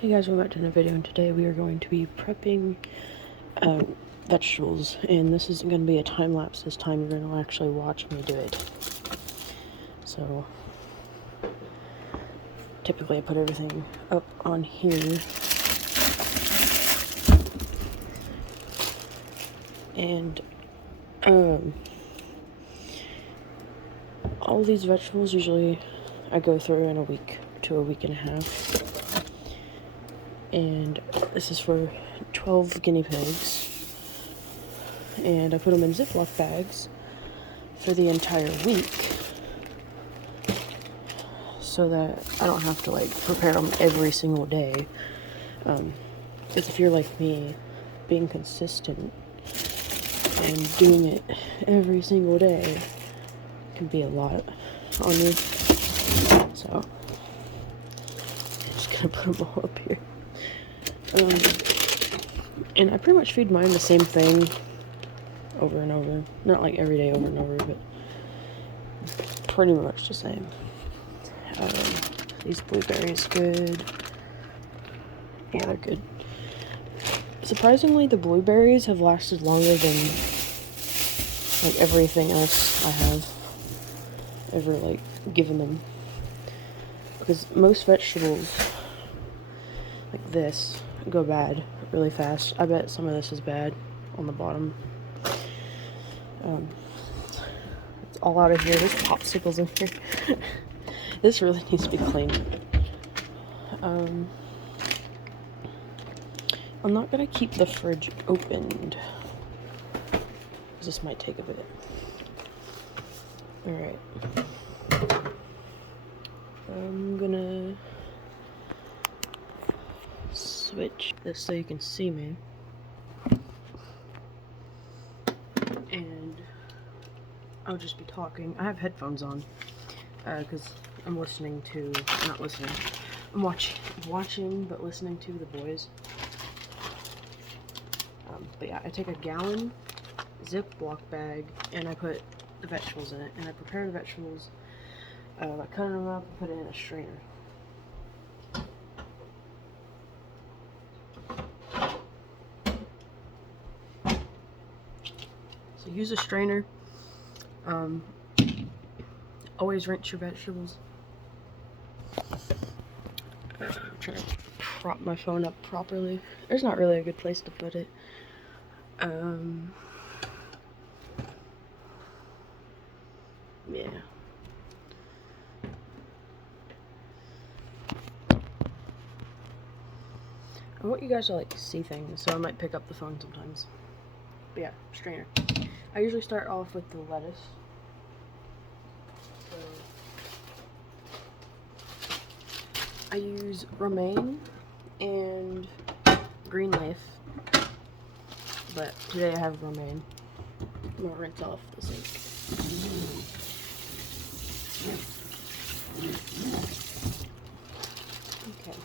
Hey guys, welcome back to another video, and today we are going to be prepping vegetables, and this isn't going to be a time lapse this time. You're going to actually watch me do it. So typically I put everything up on here, and all these vegetables usually I go through in a week to a week and a half. And this is for 12 guinea pigs, and I put them in Ziploc bags for the entire week so that I don't have to like prepare them every single day, because if you're like me, being consistent and doing it every single day can be a lot on you. So I'm just gonna put them all up here. And I pretty much feed mine the same thing over and over. Not like every day over and over, but pretty much the same. These blueberries good. Yeah, they're good. Surprisingly, the blueberries have lasted longer than like everything else I have ever like given them. Because most vegetables like this go bad really fast. I bet some of this is bad on the bottom. It's all out of here. There's popsicles in here. This really needs to be cleaned. I'm not gonna keep the fridge opened, because this might take a bit. Alright. I'm gonna switch this so you can see me. And I'll just be talking. I have headphones on because I'm not listening. I'm watching but listening to the boys. But yeah, I take a gallon Ziploc bag and I put the vegetables in it, and I prepare the vegetables by cutting them up and put it in a strainer. So use a strainer. Always rinse your vegetables. I'm trying to prop my phone up properly. There's not really a good place to put it. Yeah. I want you guys to like see things, so I might pick up the phone sometimes. But yeah, strainer. I usually start off with the lettuce. So I use romaine and green leaf, but today I have romaine. I'm gonna rinse off the sink. Okay.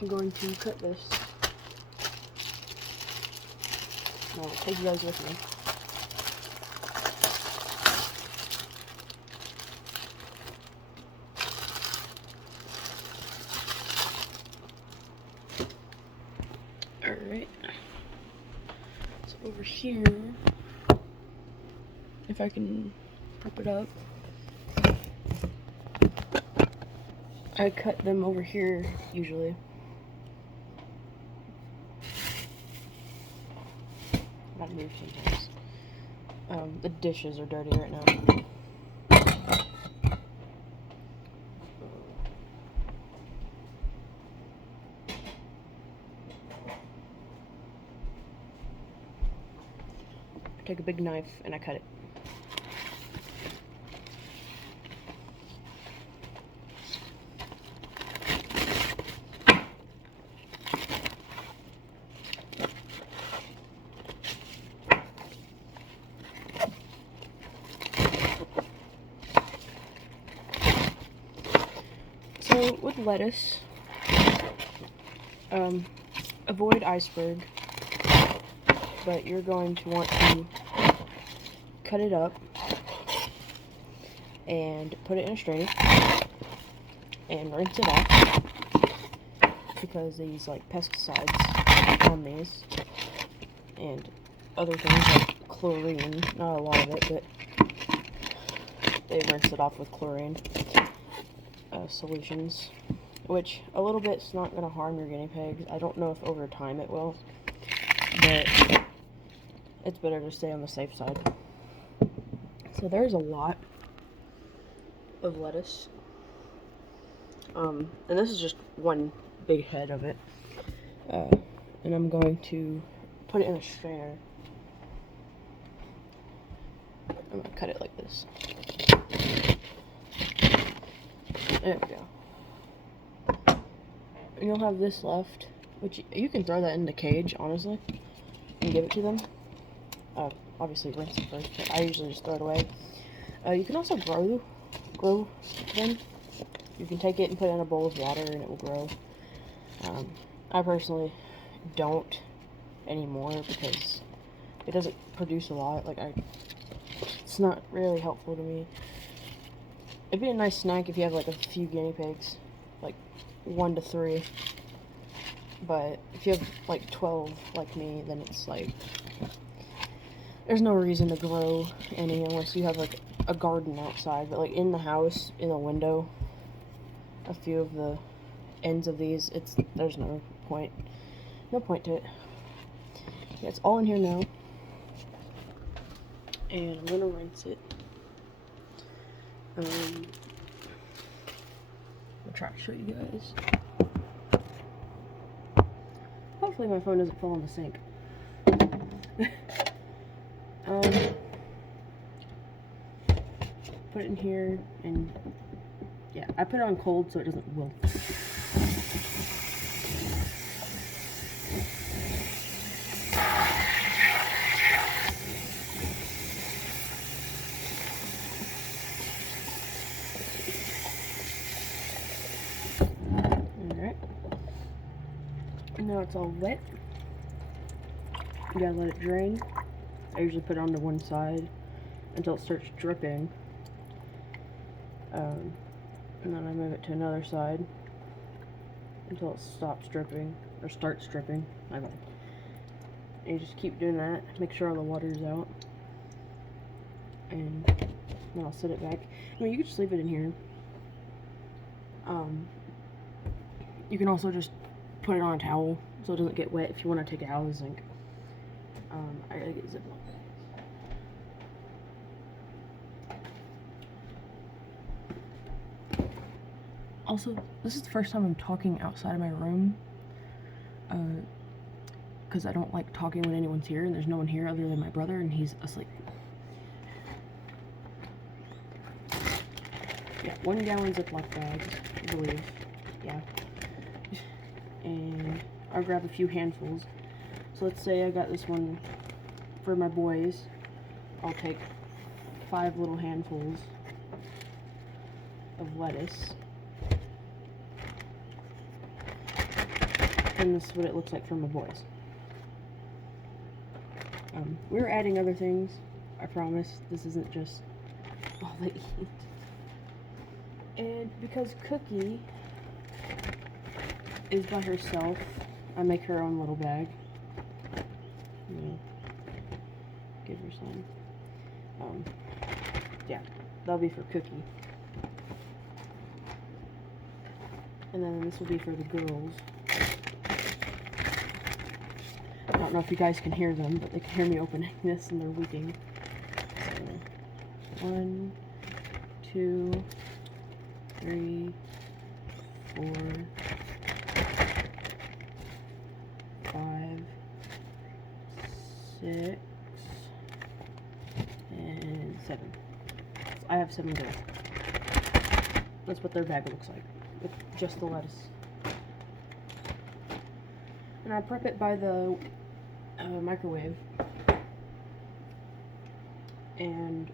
I'm going to cut this. I'll take you guys with me. Alright. So over here, if I can prop it up, I cut them over here usually. Gotta move sometimes. The dishes are dirty right now. I take a big knife and I cut it. So with lettuce, avoid iceberg, but you're going to want to cut it up and put it in a strainer. and rinse it off because they use like pesticides on these and other things like chlorine. Not a lot of it, but they rinse it off with chlorine solutions, which a little bit's not going to harm your guinea pigs. I don't know if over time it will, but it's better to stay on the safe side. So there's a lot of lettuce, and this is just one big head of it, and I'm going to put it in a strainer. I'm going to cut it like this. There we go. And you'll have this left, which you can throw that in the cage, honestly, and give it to them. Obviously rinse it first, but I usually just throw it away. You can also grow them. You can take it and put it in a bowl of water and it will grow. I personally don't anymore because it doesn't produce a lot. It's not really helpful to me. It'd be a nice snack if you have like a few guinea pigs, like 1 to 3. But if you have like 12 like me, then it's like there's no reason to grow any unless you have like a garden outside. But like in the house, in a window, a few of the ends of these, there's no point to it. Yeah, it's all in here now, and I'm gonna rinse it. I'll try to show you guys. Hopefully my phone doesn't fall in the sink. Put it in here, and yeah, I put it on cold so it doesn't wilt. Alright. Now it's all wet. You gotta let it drain. I usually put it onto one side until it starts dripping. And then I move it to another side until it stops dripping, or starts dripping, my bad. And you just keep doing that, make sure all the water's out. And then I'll set it back. I mean, you could just leave it in here. You can also just put it on a towel so it doesn't get wet if you want to take it out of the sink. I gotta get Ziploc. Also, this is the first time I'm talking outside of my room, because I don't like talking when anyone's here, and there's no one here other than my brother, and he's asleep. Yeah, 1 gallon Ziploc bags, I believe. Yeah. And I'll grab a few handfuls. So let's say I got this one for my boys. I'll take 5 little handfuls of lettuce. And this is what it looks like for my boys. We're adding other things, I promise. This isn't just all they eat. And because Cookie is by herself, I make her own little bag. Give her some. Yeah, that'll be for Cookie. And then this will be for the girls. I don't know if you guys can hear them, but they can hear me opening this and they're weeping. So, 1, 2, 3, 4, 5, 6, and 7. So I have 7 girls. That's what their bag looks like, with just the lettuce. And I prep it by the microwave. And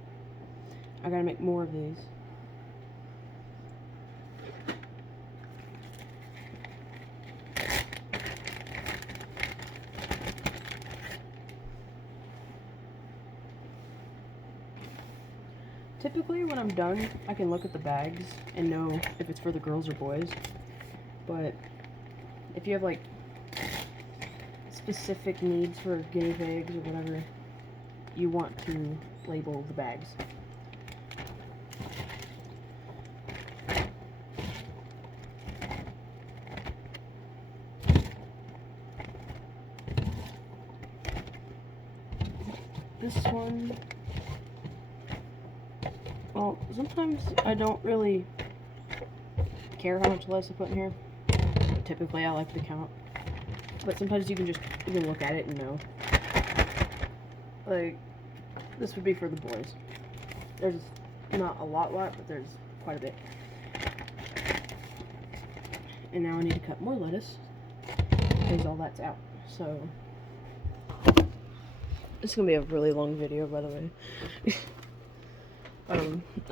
I gotta make more of these. Typically when I'm done, I can look at the bags and know if it's for the girls or boys. But if you have like specific needs for guinea pigs or whatever, you want to label the bags. This one, well, sometimes I don't really care how much lettuce I put in here. But typically I like to count. But sometimes you can look at it and know. Like, this would be for the boys. There's not a lot, but there's quite a bit. And now I need to cut more lettuce because all that's out. So this is gonna be a really long video, by the way. I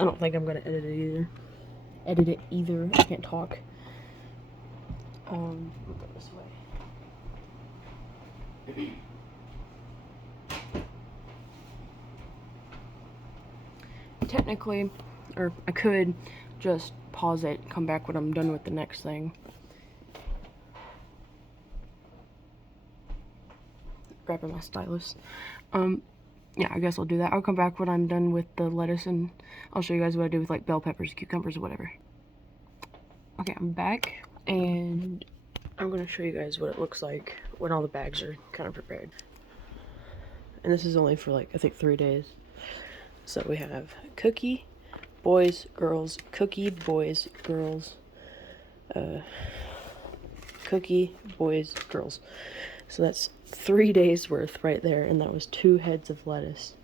don't think I'm gonna edit it either. I can't talk. We'll go this way. Technically, or I could just pause it, come back when I'm done with the next thing. Grabbing my stylus. Yeah, I guess I'll do that. I'll come back when I'm done with the lettuce and I'll show you guys what I do with like bell peppers, cucumbers, or whatever. Okay, I'm back and I'm gonna show you guys what it looks like when all the bags are kind of prepared. And this is only for like, I think 3 days. So we have cookie, boys, girls, cookie, boys, girls, cookie, boys, girls. So that's 3 days worth right there, and that was 2 heads of lettuce.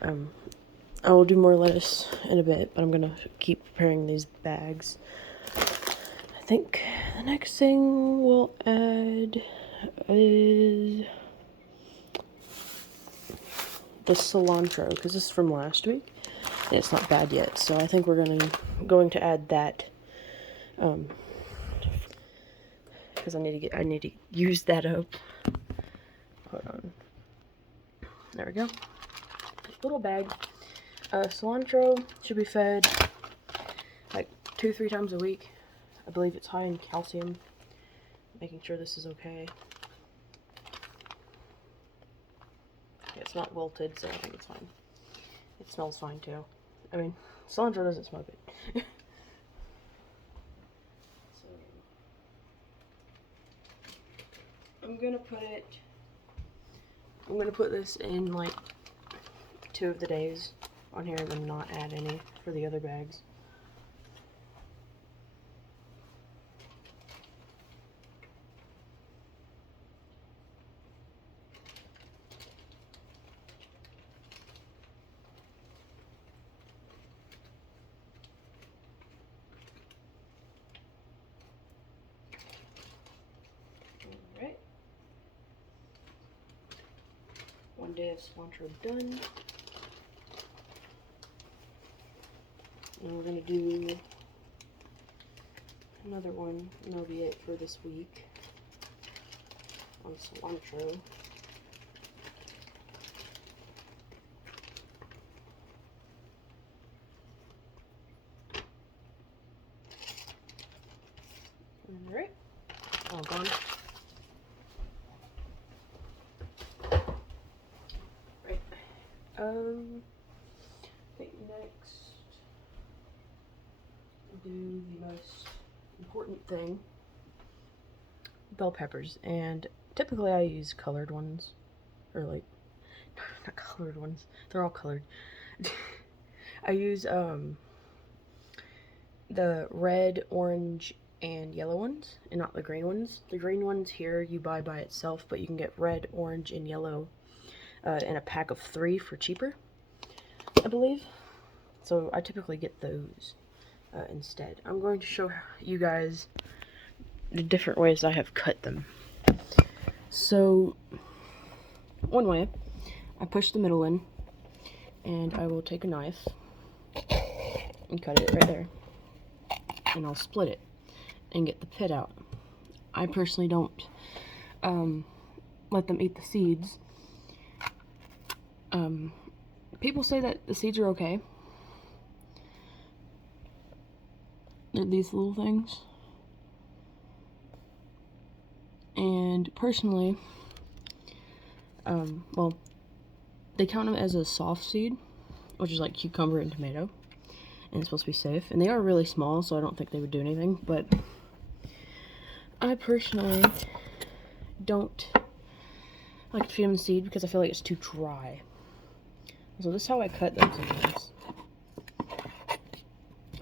I will do more lettuce in a bit, but I'm gonna keep preparing these bags. I think the next thing we'll add is the cilantro, because this is from last week and it's not bad yet, so I think we're going to add that because I need to use that up. Hold on, there we go. Little bag. Cilantro should be fed like 2-3 times a week. I believe it's high in calcium. Making sure this is okay. It's not wilted, so I think it's fine. It smells fine too. I mean, cilantro doesn't smell good. So I'm gonna put this in like 2 of the days on here and then not add any for the other bags. Alright. 1 day of cilantro done. And we're going to do another one, and that'll be it for this week on cilantro. Alright, all gone. Right. I think next do the most important thing, bell peppers, and typically I use colored ones, or like, not colored ones, they're all colored. I use the red, orange, and yellow ones, and not the green ones. The green ones here you buy by itself, but you can get red, orange, and yellow in a pack of 3 for cheaper, I believe. So I typically get those instead. I'm going to show you guys the different ways I have cut them. So one way, I push the middle in, and I will take a knife and cut it right there, and I'll split it and get the pit out. I personally don't let them eat the seeds. People say that the seeds are okay. They're these little things. And personally, well, they count them as a soft seed, which is like cucumber and tomato, and it's supposed to be safe. And they are really small, so I don't think they would do anything, but I personally don't like to feed them the seed because I feel like it's too dry. So this is how I cut them sometimes.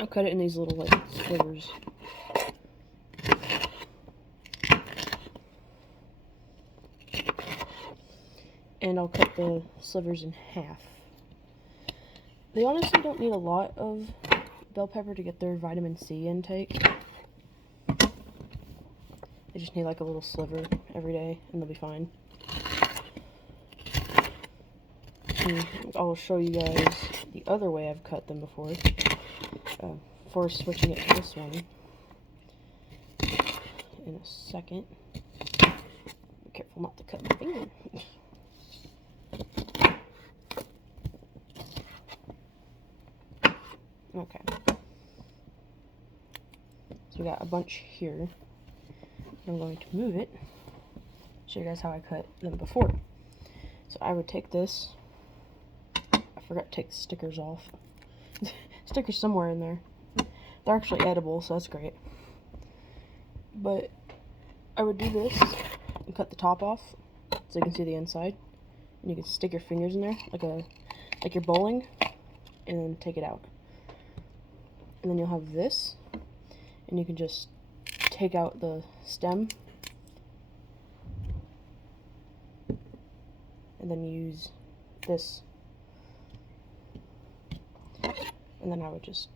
I'll cut it in these little like slivers. And I'll cut the slivers in half. They honestly don't need a lot of bell pepper to get their vitamin C intake. They just need like a little sliver every day and they'll be fine. And I'll show you guys the other way I've cut them before switching it to this one in a second. Be careful not to cut my finger. Okay. So we got a bunch here. I'm going to move it. Show you guys how I cut them before. So I would take this. I forgot to take the stickers off. Stickers somewhere in there. They're actually edible, so that's great. But I would do this and cut the top off so you can see the inside. And you can stick your fingers in there like you're bowling, and then take it out. And then you'll have this, and you can just take out the stem and then use this, and then I would just,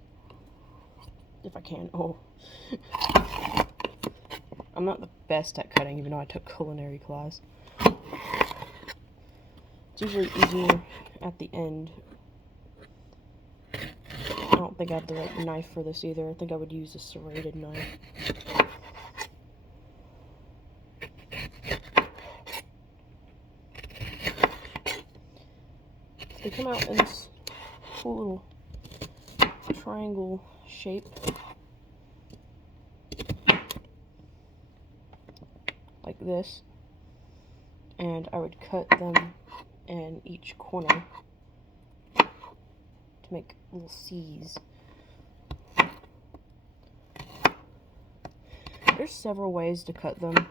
if I can, I'm not the best at cutting, even though I took culinary class. It's usually easier at the end. I don't think I have the right knife for this either. I think I would use a serrated knife. They come out in this cool little triangle shape. Like this. And I would cut them in each corner to make little C's. There's several ways to cut them.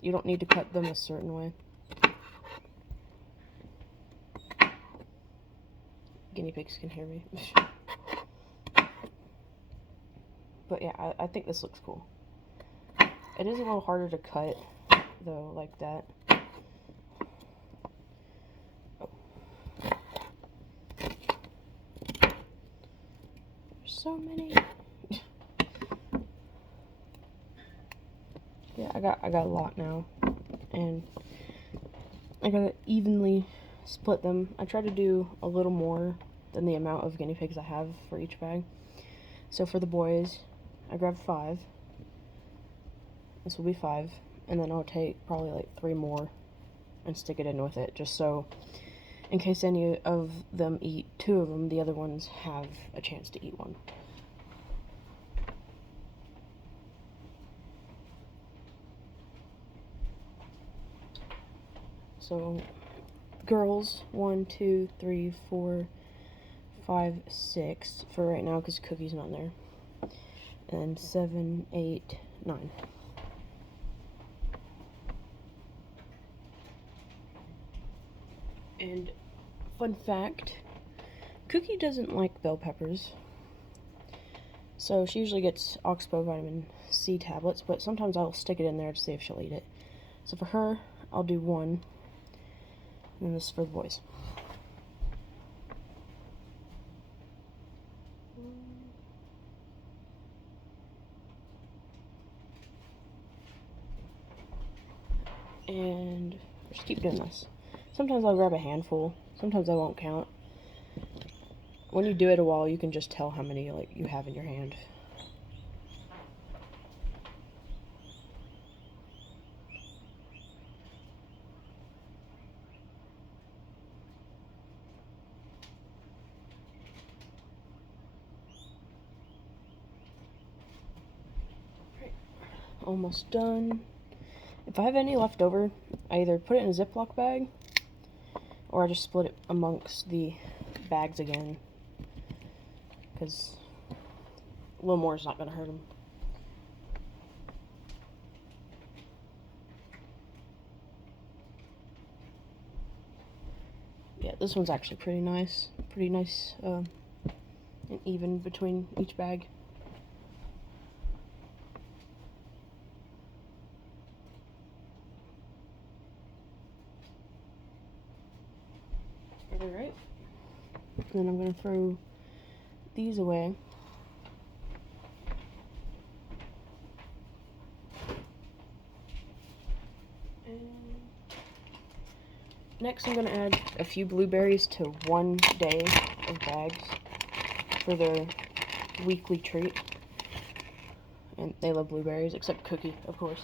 You don't need to cut them a certain way. Guinea pigs can hear me. But yeah, I think this looks cool. It is a little harder to cut, though, like that. So many. Yeah, I got a lot now, and I gotta evenly split them. I try to do a little more than the amount of guinea pigs I have for each bag. So for the boys, I grabbed 5. This will be 5, and then I'll take probably like 3 more and stick it in with it, just so in case any of them eat 2 of them, the other ones have a chance to eat 1. So, girls, 1, 2, 3, 4, 5, 6 for right now because Cookie's not there, and 7, 8, 9. And fun fact, Cookie doesn't like bell peppers, so she usually gets Oxbow vitamin C tablets, but sometimes I'll stick it in there to see if she'll eat it. So for her, I'll do 1, and this is for the boys. And just keep doing this. Sometimes I'll grab a handful, sometimes I won't count. When you do it a while, you can just tell how many you have in your hand. almost done. If I have any left over, I either put it in a Ziploc bag or I just split it amongst the bags again, because a little more is not going to hurt them. Yeah, this one's actually pretty nice and even between each bag. Alright, and then I'm going to throw these away. And next I'm going to add a few blueberries to 1 day of bags for their weekly treat. And they love blueberries, except Cookie, of course.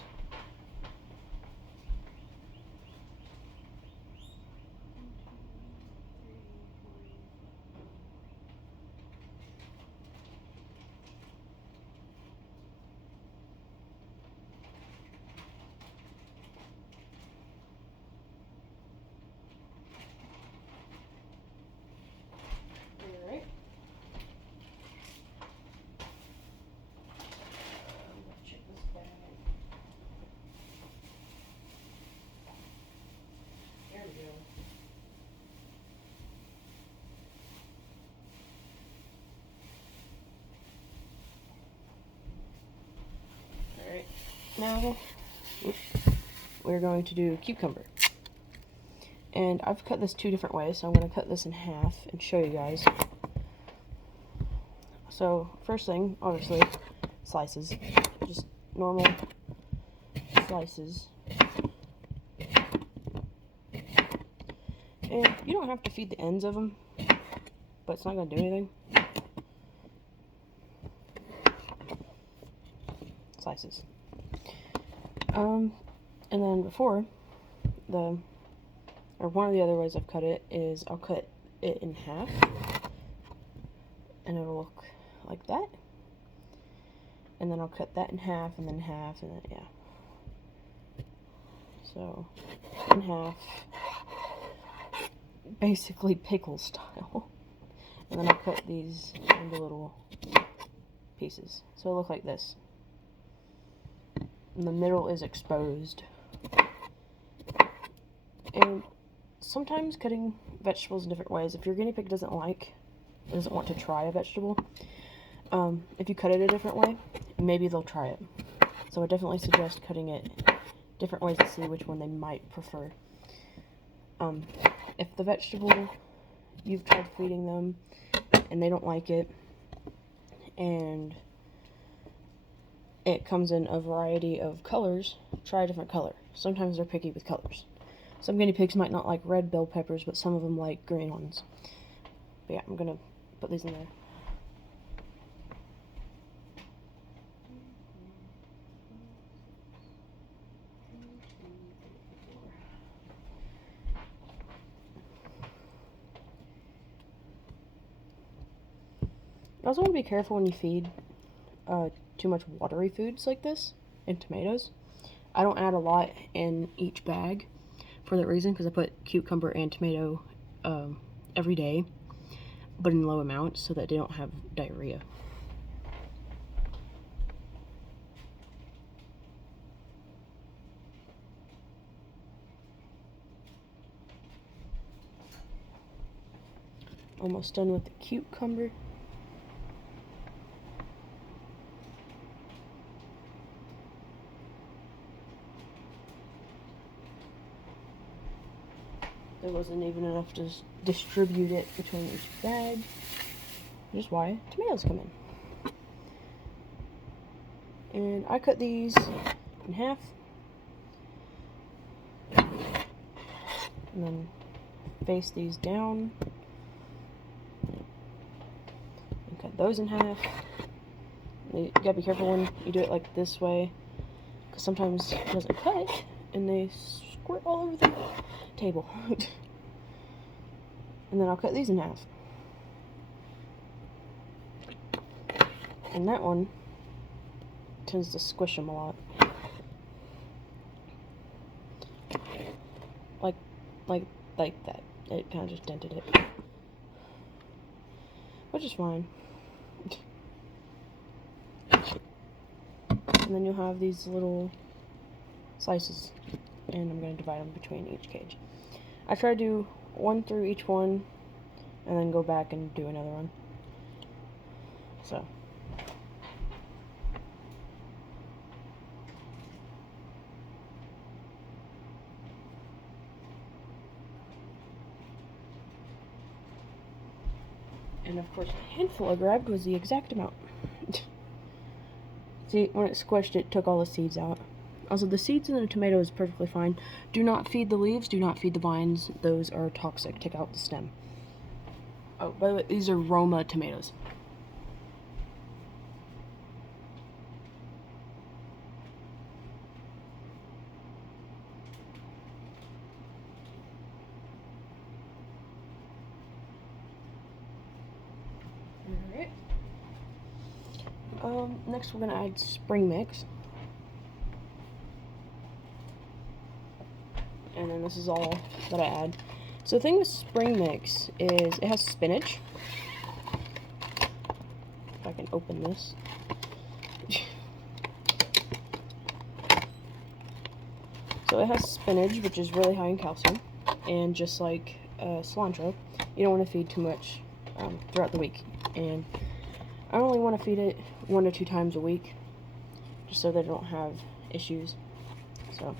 Now we're going to do cucumber, and I've cut this 2 different ways, so I'm going to cut this in half and show you guys. So first thing, obviously, slices, just normal slices, and you don't have to feed the ends of them, but it's not going to do anything. Slices. And then before, one of the other ways I've cut it is I'll cut it in half, and it'll look like that. And then I'll cut that in half, and then half, and then, yeah. So, in half, basically pickle style. And then I'll cut these into little pieces. So it'll look like this. And the middle is exposed. And sometimes cutting vegetables in different ways, if your guinea pig doesn't want to try a vegetable, if you cut it a different way, maybe they'll try it. So I definitely suggest cutting it different ways to see which one they might prefer. If the vegetable, you've tried feeding them and they don't like it, and it comes in a variety of colors, try a different color. Sometimes they're picky with colors. Some guinea pigs might not like red bell peppers, but some of them like green ones. But yeah, I'm gonna put these in there. You also want to be careful when you feed too much watery foods like this, and tomatoes. I don't add a lot in each bag for that reason, because I put cucumber and tomato every day, but in low amounts so that they don't have diarrhea. Almost done with the cucumber. There wasn't even enough to distribute it between each bag, which is why tomatoes come in. And I cut these in half, and then face these down, and cut those in half. You gotta be careful when you do it like this way, because sometimes it doesn't cut, and they squirt all over the table. And then I'll cut these in half. And that one tends to squish them a lot. like that. It kind of just dented it, which is fine. And then you'll have these little slices, and I'm going to divide them between each cage. I try to do one through each one, and then go back and do another one. So. And of course, the handful I grabbed was the exact amount. See, when it squished, it took all the seeds out. Also, the seeds in the tomato is perfectly fine. Do not feed the leaves, do not feed the vines. Those are toxic. Take out the stem. Oh, by the way, these are Roma tomatoes. Alright. Next we're gonna add spring mix. And then this is all that I add. So the thing with spring mix is it has spinach. If I can open this. So it has spinach, which is really high in calcium, and just like cilantro, you don't want to feed too much throughout the week. And I only want to feed it 1 to 2 times a week, just so they don't have issues. So.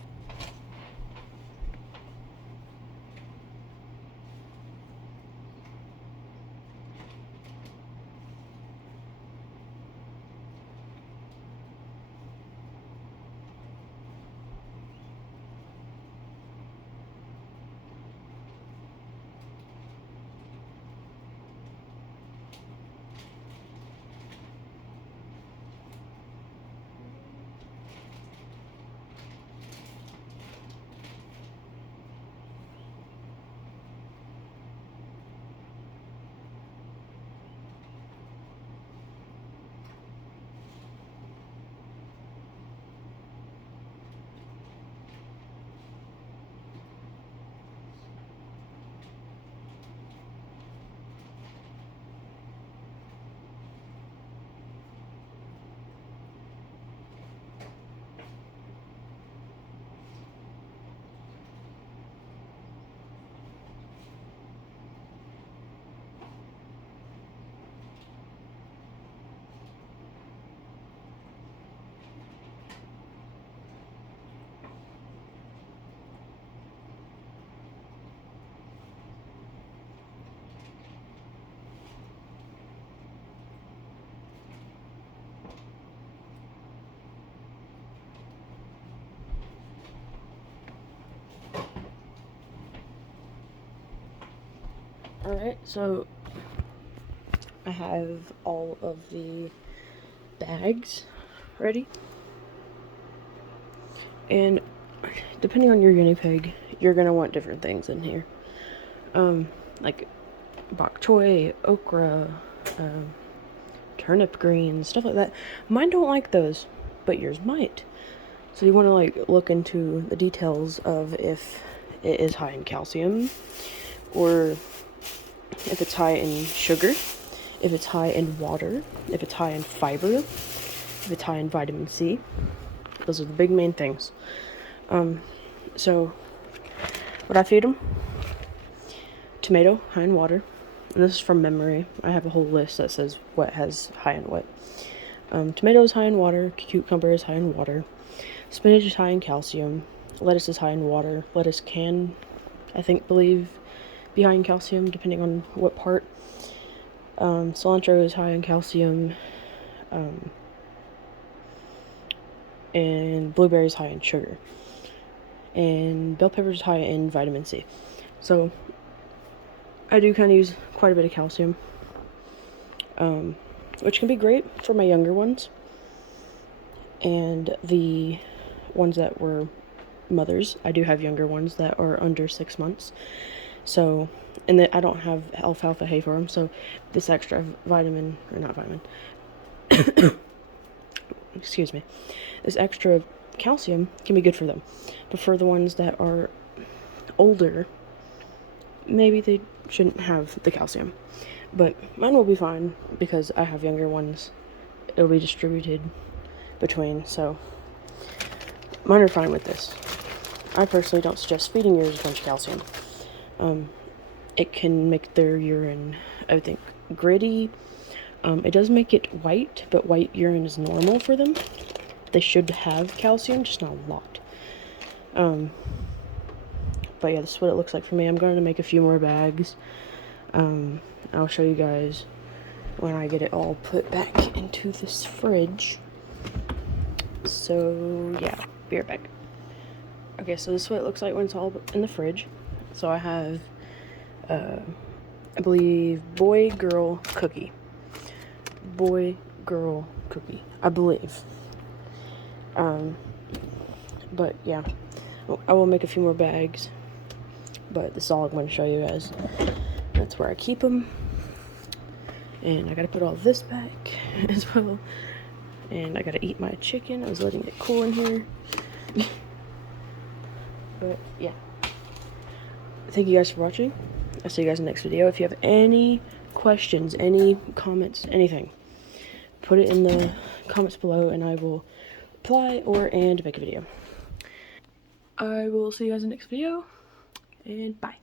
Alright, so I have all of the bags ready. And depending on your guinea pig, you're gonna want different things in here. Like bok choy, okra, turnip greens, stuff like that. Mine don't like those, but yours might. So you want to like look into the details of if it is high in calcium, or if it's high in sugar, if it's high in water, if it's high in fiber, if it's high in vitamin C. Those are the big main things. So what I feed them: tomato, high in water. And this is from memory. I have a whole list that says what has high in what. Tomato is high in water, cucumber is high in water, spinach is high in calcium, lettuce is high in water. Lettuce can, I think, be high in calcium, depending on what part. Cilantro is high in calcium, and blueberry is high in sugar, and bell pepper is high in vitamin C. So I do kind of use quite a bit of calcium, which can be great for my younger ones, and the ones that were mothers. I do have younger ones that are under 6 months. So, and then I don't have alfalfa hay for them, so this extra vitamin, or not vitamin, excuse me, this extra calcium can be good for them. But for the ones that are older, maybe they shouldn't have the calcium. But mine will be fine because I have younger ones. It'll be distributed between, so mine are fine with this. I personally don't suggest feeding yours a bunch of calcium. It can make their urine, I think, gritty. It does make it white, but white urine is normal for them. They should have calcium, just not a lot. But yeah, this is what it looks like for me. I'm going to make a few more bags. I'll show you guys when I get it all put back into this fridge. So yeah, be right back. Okay, so this is what it looks like when it's all in the fridge. So I have, I believe, boy, girl, cookie. Boy, girl, cookie, I believe. But yeah, I will make a few more bags, but this is all I'm going to show you guys. That's where I keep them. And I gotta put all this back as well. And I gotta eat my chicken. I was letting it cool in here. But yeah. Thank you guys for watching. I'll see you guys in the next video. If you have any questions, any comments, anything, put it in the comments below and I will reply and make a video. I will see you guys in the next video. And bye.